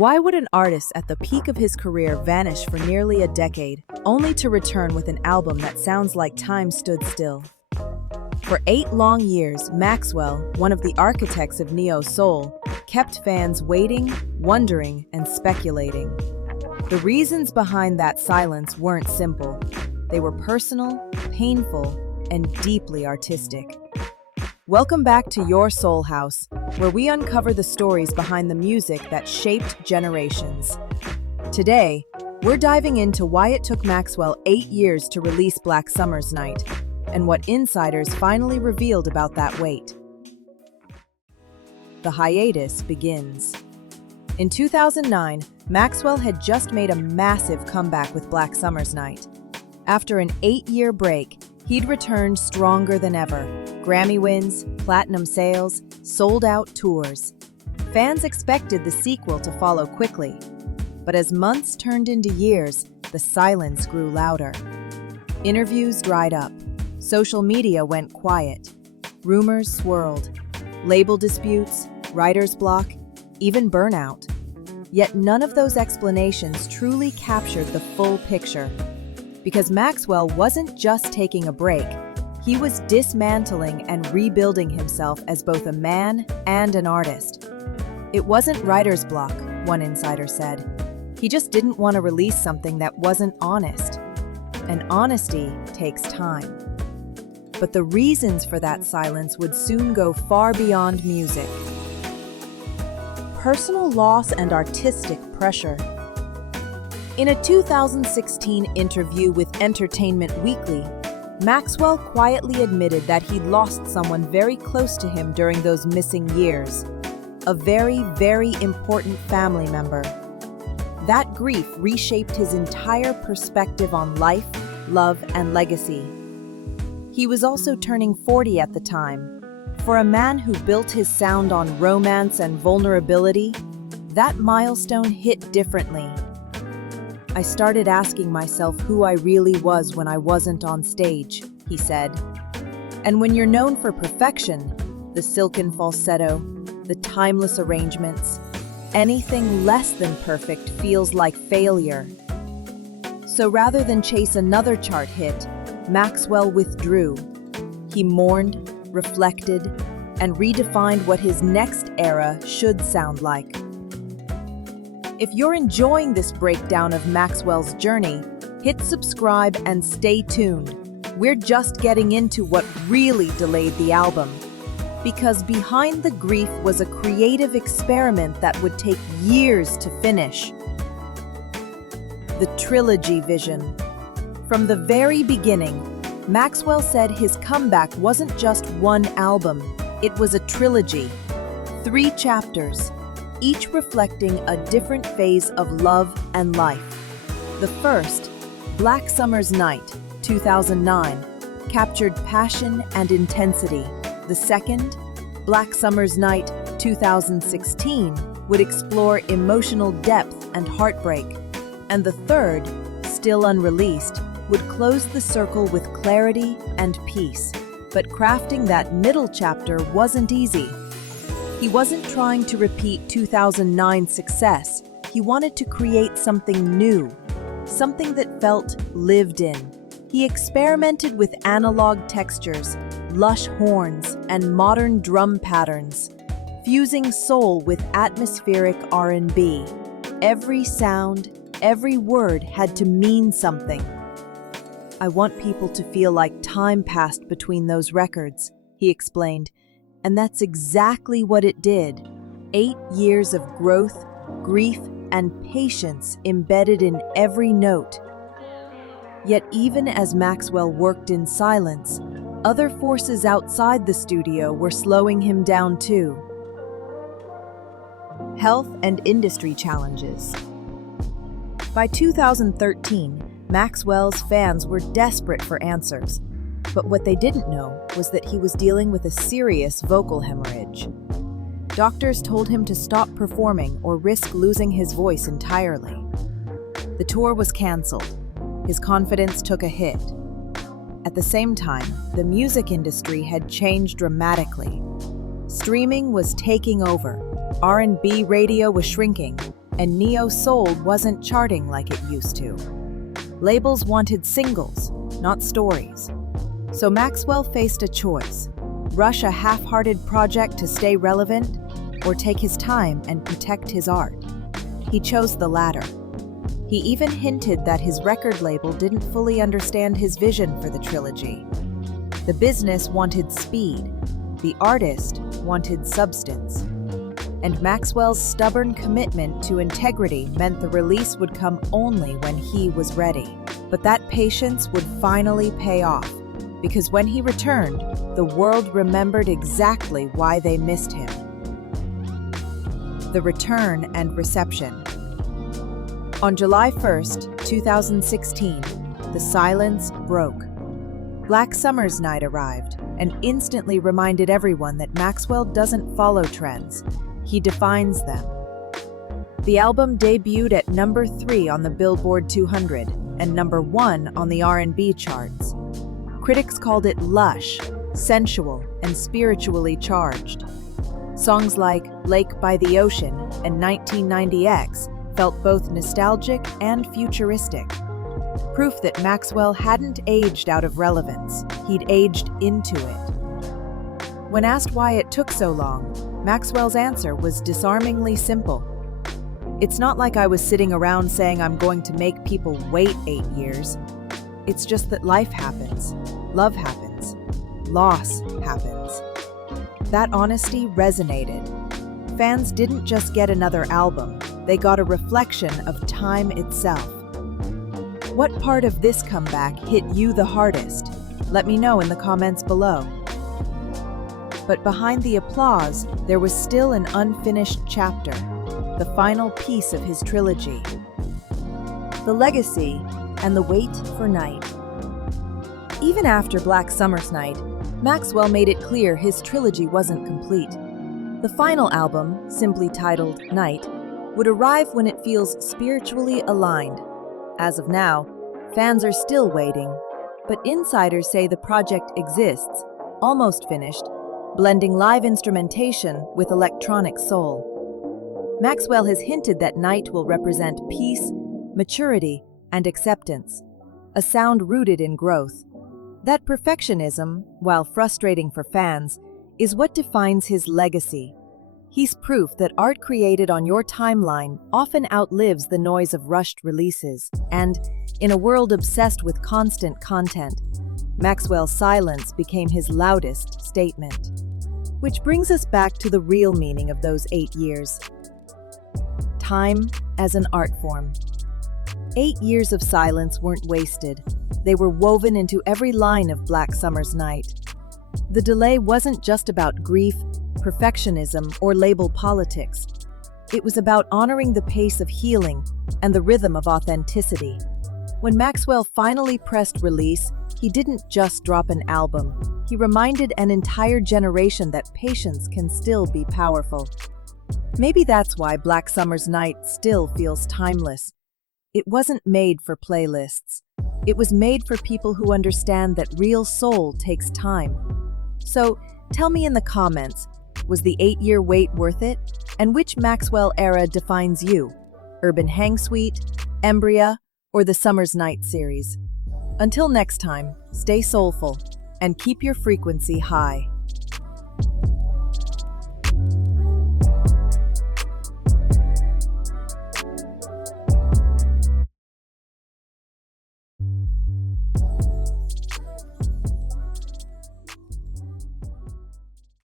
Why would an artist at the peak of his career vanish for nearly a decade, only to return with an album that sounds like time stood still? For 8 long years, Maxwell, one of the architects of neo-soul, kept fans waiting, wondering, and speculating. The reasons behind that silence weren't simple. They were personal, painful, and deeply artistic. Welcome back to Your Soul House, where we uncover the stories behind the music that shaped generations. Today, we're diving into why it took Maxwell 8 years to release Black Summer's Night, and what insiders finally revealed about that wait. The hiatus begins. In 2009, Maxwell had just made a massive comeback with Black Summer's Night. After an 8-year break, he'd returned stronger than ever. Grammy wins, platinum sales, sold-out tours. Fans expected the sequel to follow quickly. But as months turned into years, the silence grew louder. Interviews dried up. Social media went quiet. Rumors swirled. Label disputes, writer's block, even burnout. Yet none of those explanations truly captured the full picture. Because Maxwell wasn't just taking a break. He was dismantling and rebuilding himself as both a man and an artist. It wasn't writer's block, one insider said. He just didn't want to release something that wasn't honest. And honesty takes time. But the reasons for that silence would soon go far beyond music. Personal loss and artistic pressure. In a 2016 interview with Entertainment Weekly, Maxwell quietly admitted that he'd lost someone very close to him during those missing years. A very, very important family member. That grief reshaped his entire perspective on life, love, and legacy. He was also turning 40 at the time. For a man who built his sound on romance and vulnerability, that milestone hit differently. I started asking myself who I really was when I wasn't on stage, he said. And when you're known for perfection, the silken falsetto, the timeless arrangements, anything less than perfect feels like failure. So rather than chase another chart hit, Maxwell withdrew. He mourned, reflected, and redefined what his next era should sound like. If you're enjoying this breakdown of Maxwell's journey, hit subscribe and stay tuned. We're just getting into what really delayed the album. Because behind the grief was a creative experiment that would take years to finish. The TRILOGY vision. From the very beginning, Maxwell said his comeback wasn't just one album, it was a trilogy. 3 chapters, each reflecting a different phase of love and life. The first, Black Summer's Night, 2009, captured passion and intensity. The second, Black Summer's Night, 2016, would explore emotional depth and heartbreak. And the third, still unreleased, would close the circle with clarity and peace. But crafting that middle chapter wasn't easy. He wasn't trying to repeat 2009's success. He wanted to create something new, something that felt lived in. He experimented with analog textures, lush horns, and modern drum patterns, fusing soul with atmospheric R&B. Every sound, every word had to mean something. I want people to feel like time passed between those records, he explained. And that's exactly what it did. 8 years of growth, grief, and patience embedded in every note. Yet even as Maxwell worked in silence, other forces outside the studio were slowing him down too. Health and industry challenges. By 2013, Maxwell's fans were desperate for answers. But what they didn't know was that he was dealing with a serious vocal hemorrhage. Doctors told him to stop performing or risk losing his voice entirely. The tour was canceled. His confidence took a hit. At the same time, the music industry had changed dramatically. Streaming was taking over, R&B radio was shrinking, and neo-soul wasn't charting like it used to. Labels wanted singles, not stories. So Maxwell faced a choice: rush a half-hearted project to stay relevant, or take his time and protect his art. He chose the latter. He even hinted that his record label didn't fully understand his vision for the trilogy. The business wanted speed, the artist wanted substance. And Maxwell's stubborn commitment to integrity meant the release would come only when he was ready. But that patience would finally pay off, because when he returned, the world remembered exactly why they missed him. The return and reception. On July 1st, 2016, the silence broke. Black Summer's Night arrived and instantly reminded everyone that Maxwell doesn't follow trends. He defines them. The album debuted at number 3 on the Billboard 200 and number 1 on the R&B charts. Critics called it lush, sensual, and spiritually charged. Songs like Lake by the Ocean and 1990X felt both nostalgic and futuristic. Proof that Maxwell hadn't aged out of relevance, he'd aged into it. When asked why it took so long, Maxwell's answer was disarmingly simple. It's not like I was sitting around saying I'm going to make people wait 8 years. It's just that life happens, love happens, loss happens. That honesty resonated. Fans didn't just get another album, they got a reflection of time itself. What part of this comeback hit you the hardest? Let me know in the comments below. But behind the applause, there was still an unfinished chapter, the final piece of his trilogy. The legacy and the wait for Night. Even after Black Summer's Night, Maxwell made it clear his trilogy wasn't complete. The final album, simply titled Night, would arrive when it feels spiritually aligned. As of now, fans are still waiting, but insiders say the project exists, almost finished, blending live instrumentation with electronic soul. Maxwell has hinted that Night will represent peace, maturity, and acceptance, a sound rooted in growth. That perfectionism, while frustrating for fans, is what defines his legacy. He's proof that art created on your timeline often outlives the noise of rushed releases, and in a world obsessed with constant content, Maxwell's silence became his loudest statement. Which brings us back to the real meaning of those 8 years. Time as an art form. 8 years of silence weren't wasted. They were woven into every line of Black Summer's Night. The delay wasn't just about grief, perfectionism, or label politics. It was about honoring the pace of healing and the rhythm of authenticity. When Maxwell finally pressed release, he didn't just drop an album. He reminded an entire generation that patience can still be powerful. Maybe that's why Black Summer's Night still feels timeless. It wasn't made for playlists. It was made for people who understand that real soul takes time. So, tell me in the comments, was the 8-year wait worth it? And which Maxwell era defines you? Urban Hang Suite, Embrya, or the Summer's Night series? Until next time, stay soulful and keep your frequency high.